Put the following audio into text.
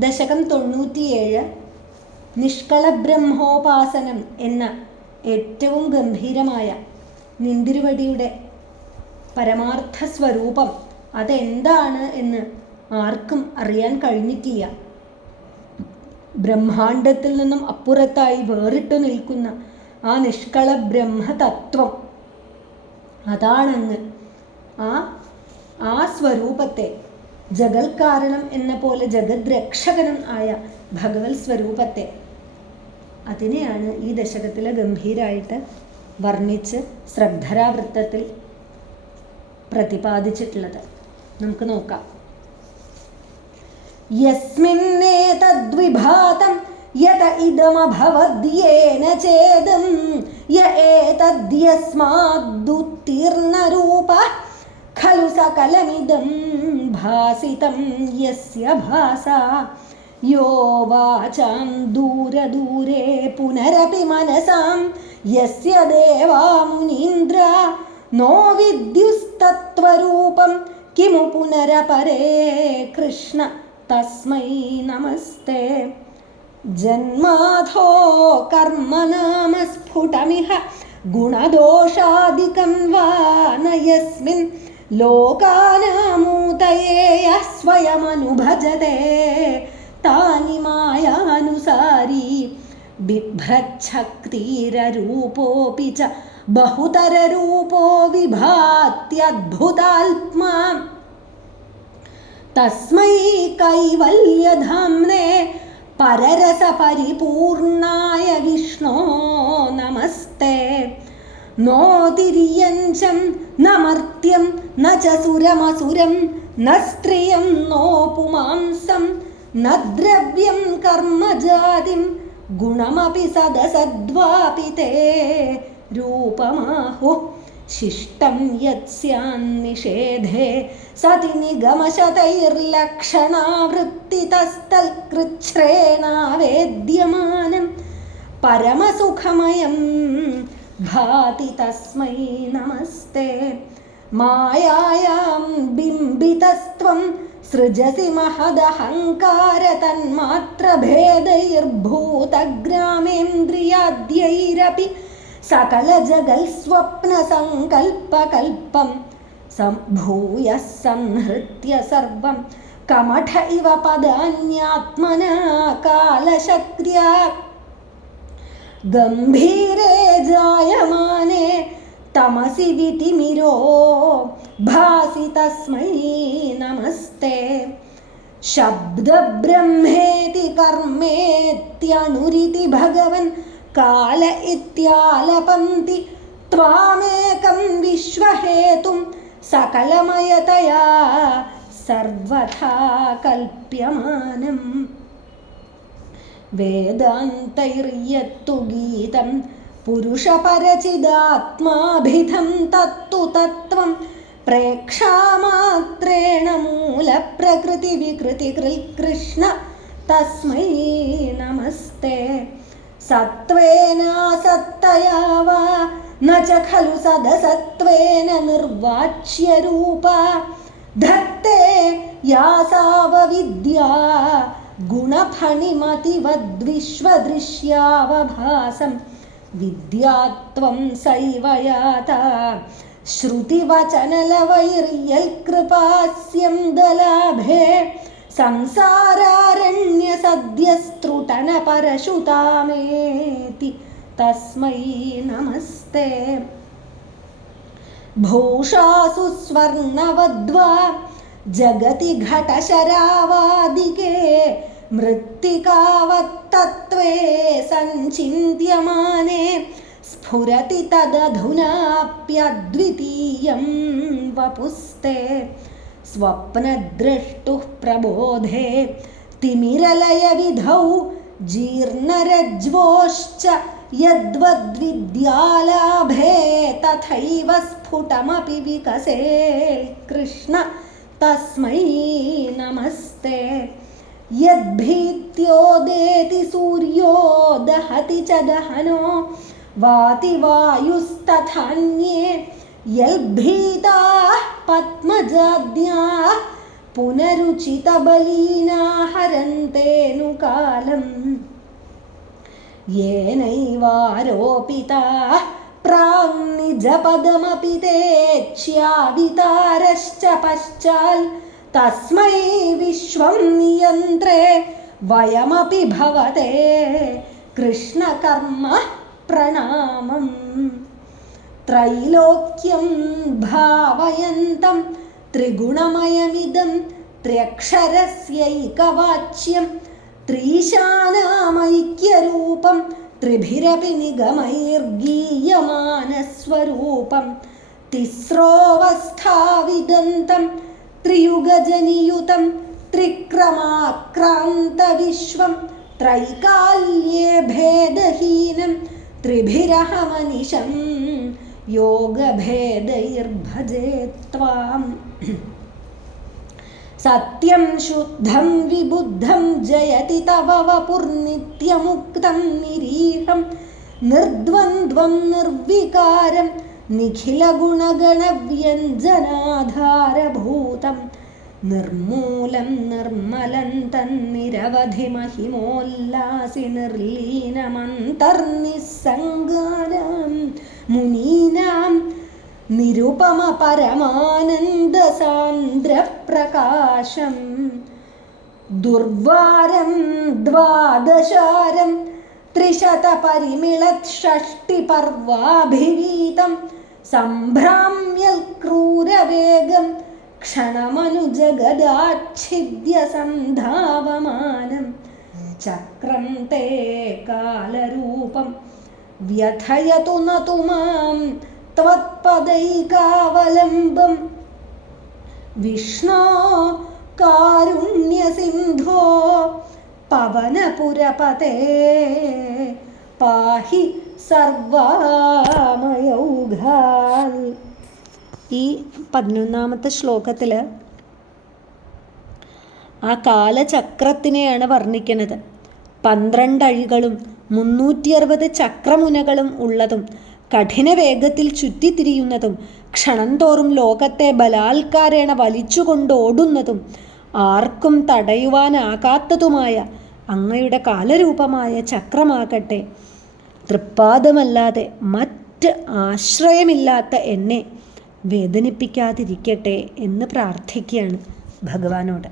ദശകം 97 നിഷ്കളബ്രഹ്മോപാസനം എന്ന ഏറ്റവും ഗംഭീരമായ നിന്തിരുവടിയുടെ പരമാർത്ഥ സ്വരൂപം അതെന്താണ് എന്ന് ആർക്കും അറിയാൻ കഴിഞ്ഞിട്ടില്ല. ബ്രഹ്മാണ്ടത്തിൽ നിന്നും അപ്പുറത്തായി വേറിട്ടു നിൽക്കുന്ന ആ നിഷ്കള ബ്രഹ്മതത്വം അതാണെന്ന് ആ സ്വരൂപത്തെ ജഗൽക്കാരണം എന്ന പോലെ ജഗദ്രക്ഷകനും ആയ ഭഗവത് സ്വരൂപത്തെ അതിനെയാണ് ഈ ദശകത്തിൽ ഗംഭീരമായിട്ട് വർണ്ണിച്ച് ശ്രദ്ധരാവൃത്തത്തിൽ പ്രതിപാദിച്ചിട്ടുള്ളത്. നമുക്ക് നോക്കാം. യസ്മിന്നേതദ്വിഭാതം യത ഇദമഭവദ്യേന ചേദം യ ഏതദ്യസ്മാദുത്തീർണരൂപഃ ഖലു സകലമിദം ഭാസിതം യസ്യ ഭാസാ യോ വാചാം ദൂരദൂരേ പുനരപി മനസാം യസ്യ ദേവാ മുനീന്ദ്രാ നോ വിദ്യുസ്തത്വരൂപം കിമു പുനരപരേ കൃഷ്ണ തസ്മൈ നമസ്തേ. ജന്മാധോ കർമ്മനാമ സ്ഫുടമിഹ ഗുണദോഷാദികം വാ ന യസ്മിൻ ലോകാനാമൂതയേ യഃ സ്വയമനുഭജതേ താനി മായാനുസാരി ബിഭ്രച്ഛക്തിരൂപോപി ച ബഹുതരരൂപോ വിഭാത്യദ്ഭുതാത്മാ തസ്മൈ കൈവല്യധാമ്നേ പരരസപരിപൂർണായ വിഷ്ണോ നമസ്തേ. നോതിര്യഞ്ചം നമർത്യം ന ച സുരമസുരം ന സ്ത്രിയം നോ പുമാംസം ന ദ്രവ്യം കർമ്മജാതിം ഗുണമപി സദസദ്വാപി തേ രൂപമാഹു. ശിഷ്ടം യത്സ്യാന്നിഷേധേ സതി നിഗമശതൈർലക്ഷണാവൃത്തിതസ്തൽകൃച്ഛ്രേണാവേദ്യമാനം പരമസുഖമയം ഭാതി തസ്മൈ നമസ്തേ. മായായാം ബിംബിതസ്ത്വം സൃജസി മഹദഹങ്കാര തന്മാത്രഭേദൈർഭൂതഗ്രാമേന്ദ്രിയാദ്യൈരപി സകല ജഗൽ സ്വപ്ന സങ്കൽപ്പകൽപ്പം സംഭൂയ സംഹൃത്യ സർവം കമഠ ഇവ പദാന്യാത്മനാ കാലശക്ര്യാ ഗംഭീരേ ജായമാനേ തമസി വിതിമിരോ ഭാസി തസ്മൈ നമസ്തേ. ശബ്ദബ്രഹ്മേതി കർമ്മേത്യണുരിതി ഭഗവൻ കാല ഇത്യാലപന്തി ത്വാമേകം വിശ്വഹേതും സകലമയതയാ സർവഥാ കൽപ്യമാനം. വേദാന്തൈര്യത്തു ഗീതം പുരുഷപരചിദാത്മാഭിധം തത്തു തത്വം പ്രേക്ഷാമാത്രേണ മൂലപ്രകൃതി വികൃതി കൃഷ്ണ തസ്മൈ നമസ്തേ. സത്വേനാസത്തയാ വാ ന ച ഖലു സദസത്വേന നിർവാച്യരൂപാ ധത്തേ യാ സാവവിദ്യാ ഗുണഫണിമതിവദ്വിശ്വദൃശ്യാവഭാസം വിദ്യാത്വം സൈവ യാതാ ശ്രുതിവചനലവൈര്യൽകൃപാസ്യം ദലാഭേ സംസാരാരണ്യസദ്യസ്ത്രുടന പരശുതാമേതി തസ്മൈ നമസ്തേ. ഭൂഷാസു സ്വർണവദ്വാ ജഗതി ഘടശരാവാദികേ മൃത്തികാവത്തത്വേ സഞ്ചിന്യമാനേ സ്ഫുരതി തദധുനാപ്യദ്വിതീയം വപുസ്തേ. സ്വപ്നദ്രഷ്ടുഃ പ്രബോധേ തിമിരലയവിധൗ ജീർണരജ്വോശ്ച യദ്വദ്വിദ്യാലാഭേ തഥൈവ സ്ഫുടമപി വികസേൽ കൃഷ്ണ തസ്മൈ നമസ്തേ. യദ്ഭീത്യോദേതി സൂര്യോ ദഹതി ച ദഹനോ വാതി വായുസ്തഥാന്യേ യൽഭീതാഃ പത്മജാദ്യാഃ പുനരുചിതബലീനാഹരന്തേനു കാലം യേനൈവാരോപിതാഃ പ്രാങ്നിജപദമപി തേച്ഛ്യാവിതാരശ്ച പശ്ചാൽ തസ്മൈ വിശ്വം നിയന്ത്രേ വയമപി ഭവതേ കൃഷ്ണകർമ്മ പ്രണാമം. ത്രൈലോക്യം ഭാവയന്തം ത്രിഗുണമയമിദം ത്ര്യക്ഷരസ്യൈകവാച്യം ത്രീശാനാമൈക്യരൂപം ത്രിഭിരപി നിഗമൈർഗീയമാനസ്വരൂപം തിസ്രോവസ്ഥാവിദന്തം ത്രിയുഗജനിയുതം ത്രിക്രമാക്രാന്തവിശ്വം ത്രൈകാല്യേ ഭേദഹീനം ത്രിഭിരഹമനിശം യോഗഭേദൈർഭജേ ത്വാം. സത്യം ശുദ്ധം വിബുദ്ധം ജയതി തവ വപുർനിത്യമുക്തം നിരീഹം നിർദ്വന്ദ്വം നിർവികാരം നിഖിലഗുണഗണവ്യഞ്ജനാധാരഭൂതം നിർമൂലം നിർമ്മലം തന്നിരവധി മഹിമോല്ലാസി നിർലീനമന്തർനിസ്സംഗാനാം മുനീനാം നിരുപമ പരമാനന്ദ സാന്ദ്രപ്രകാശം. ദുർവാരം ദ്വാദശാരം ത്രിശതപരിമിളത് ഷഷ്ടിപർവാഭിരീതം സംഭ്രാമ്യൽ ക്രൂരവേഗം ക്ഷണമനുജഗദാച്ഛിദ്യ സന്ധാവമാനം. ചക്രം തേ കാലരൂപം വ്യഥയതു നതു മാം ത്വത്പദൈകാവലംബം. വിഷ്ണോ കാരുണ്യസിന്ധോ പവനപുരപതേ പാഹി സർവാമയൗഘാൽ. ഈ 11ാമത്തെ ശ്ലോകത്തിൽ ആ കാലചക്രത്തിനെയാണ് വർണ്ണിക്കുന്നത്. 12 അഴികളും 360 ചക്രമുനകളും ഉള്ളതും കഠിന വേഗത്തിൽ ചുറ്റിത്തിരിയുന്നതും ക്ഷണം തോറും ലോകത്തെ ബലാത്കാരേണ വലിച്ചുകൊണ്ടോടുന്നതും ആർക്കും തടയുവാനാകാത്തതുമായ അങ്ങയുടെ കാലരൂപമായ ചക്രമാകട്ടെ തൃപ്പാദമല്ലാതെ മറ്റ് ആശ്രയമില്ലാത്ത എന്നെ വേദനിപ്പിക്കാതിരിക്കട്ടെ എന്ന് പ്രാർത്ഥിക്കുകയാണ് ഭഗവാനോട്.